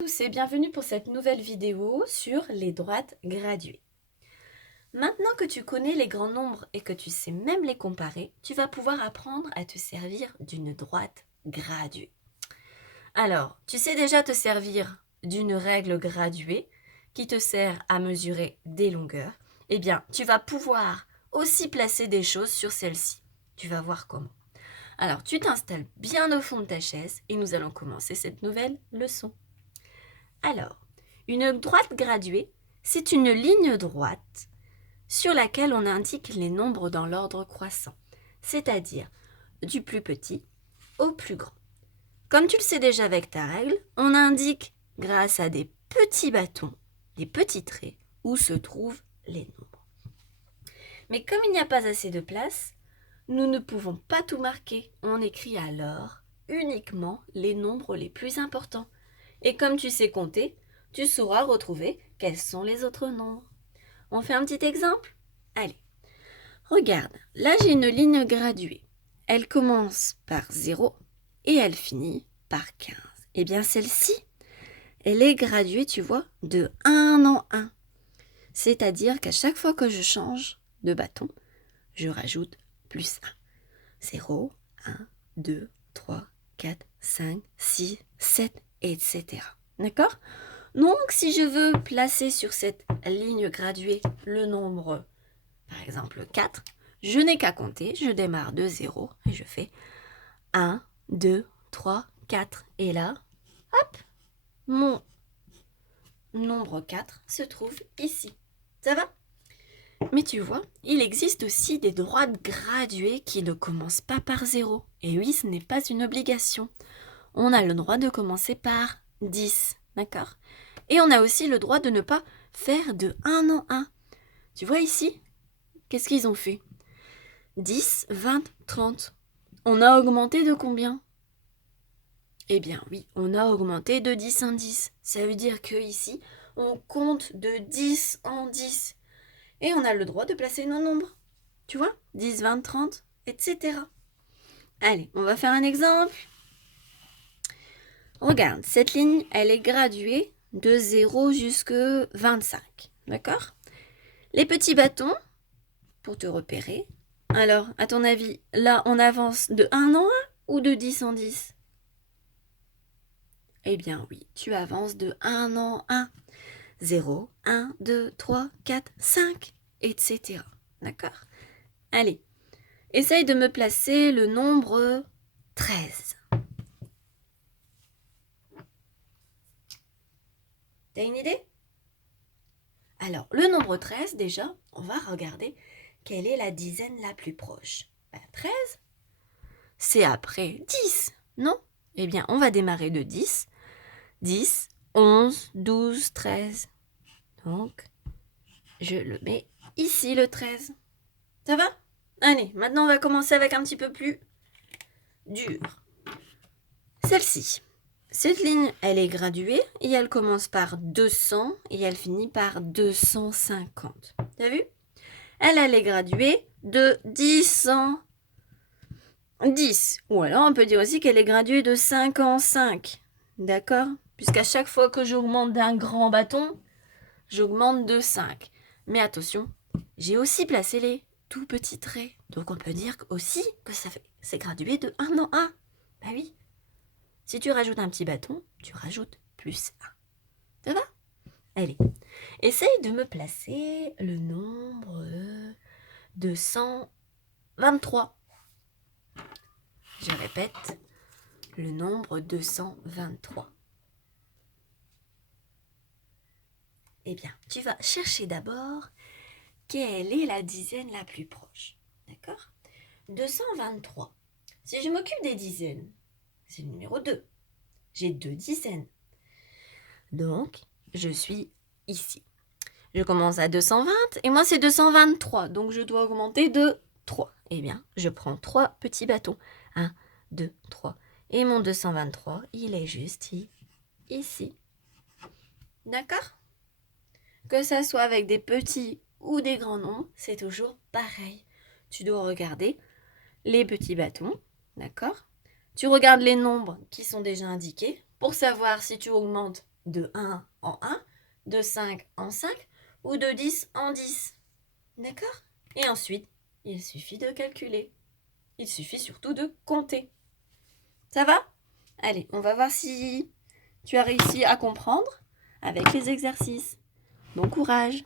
Tous et bienvenue pour cette nouvelle vidéo sur les droites graduées. Maintenant que tu connais les grands nombres et que tu sais même les comparer, tu vas pouvoir apprendre à te servir d'une droite graduée. Alors, tu sais déjà te servir d'une règle graduée qui te sert à mesurer des longueurs. Eh bien, tu vas pouvoir aussi placer des choses sur celle-ci. Tu vas voir comment. Alors, tu t'installes bien au fond de ta chaise et nous allons commencer cette nouvelle leçon. Alors, une droite graduée, c'est une ligne droite sur laquelle on indique les nombres dans l'ordre croissant, c'est-à-dire du plus petit au plus grand. Comme tu le sais déjà avec ta règle, on indique grâce à des petits bâtons, des petits traits, où se trouvent les nombres. Mais comme il n'y a pas assez de place, nous ne pouvons pas tout marquer. On écrit alors uniquement les nombres les plus importants. Et comme tu sais compter, tu sauras retrouver quels sont les autres nombres. On fait un petit exemple? Allez, regarde, là j'ai une ligne graduée. Elle commence par 0 et elle finit par 15. Eh bien celle-ci, elle est graduée, tu vois, de 1 en 1. C'est-à-dire qu'à chaque fois que je change de bâton, je rajoute plus 1. 0, 1, 2, 3, 4, 5, 6, 7, etc. D'accord? Donc, si je veux placer sur cette ligne graduée le nombre, par exemple 4, je n'ai qu'à compter, je démarre de 0 et je fais 1, 2, 3, 4. Et là, hop, mon nombre 4 se trouve ici. Ça va? Mais tu vois, il existe aussi des droites graduées qui ne commencent pas par 0. Et oui, ce n'est pas une obligation. On a le droit de commencer par 10, d'accord? Et on a aussi le droit de ne pas faire de 1 en 1. Tu vois ici, qu'est-ce qu'ils ont fait? 10, 20, 30. On a augmenté de combien? Eh bien oui, on a augmenté de 10 en 10. Ça veut dire que ici, on compte de 10 en 10. Et on a le droit de placer nos nombres. Tu vois? 10, 20, 30, etc. Allez, on va faire un exemple. Regarde, cette ligne, elle est graduée de 0 jusqu'à 25. D'accord? Les petits bâtons, pour te repérer. Alors, à ton avis, là, on avance de 1 en 1 ou de 10 en 10? Eh bien oui, tu avances de 1 en 1. 0, 1, 2, 3, 4, 5, etc. D'accord? Allez, essaye de me placer le nombre 13. T'as une idée? Alors, le nombre 13, déjà, on va regarder quelle est la dizaine la plus proche. 13, c'est après 10, non? Eh bien, on va démarrer de 10. 10, 11, 12, 13. Donc, je le mets ici, le 13. Ça va? Allez, maintenant on va commencer avec un petit peu plus dur. Celle-ci. Cette ligne, elle est graduée et elle commence par 200 et elle finit par 250. T'as vu? Elle est graduée de 10 en 10. Ou alors on peut dire aussi qu'elle est graduée de 5 en 5. D'accord? Puisqu'à chaque fois que j'augmente d'un grand bâton, j'augmente de 5. Mais attention, j'ai aussi placé les tout petits traits. Donc on peut dire aussi que c'est gradué de 1 en 1. Bah oui. Si tu rajoutes un petit bâton, tu rajoutes plus 1. Ça va? Allez, essaye de me placer le nombre 223. Je répète, le nombre 223. Eh bien, tu vas chercher d'abord quelle est la dizaine la plus proche. D'accord? 223. Si je m'occupe des dizaines, c'est le numéro 2. J'ai 2 dizaines. Donc, je suis ici. Je commence à 220 et moi c'est 223. Donc, je dois augmenter de 3. Eh bien, je prends 3 petits bâtons. 1, 2, 3. Et mon 223, il est juste ici. D'accord? Que ça soit avec des petits ou des grands nombres, c'est toujours pareil. Tu dois regarder les petits bâtons, d'accord? Tu regardes les nombres qui sont déjà indiqués pour savoir si tu augmentes de 1 en 1, de 5 en 5 ou de 10 en 10. D'accord? Et ensuite, il suffit de calculer. Il suffit surtout de compter. Ça va? Allez, on va voir si tu as réussi à comprendre avec les exercices. Bon courage!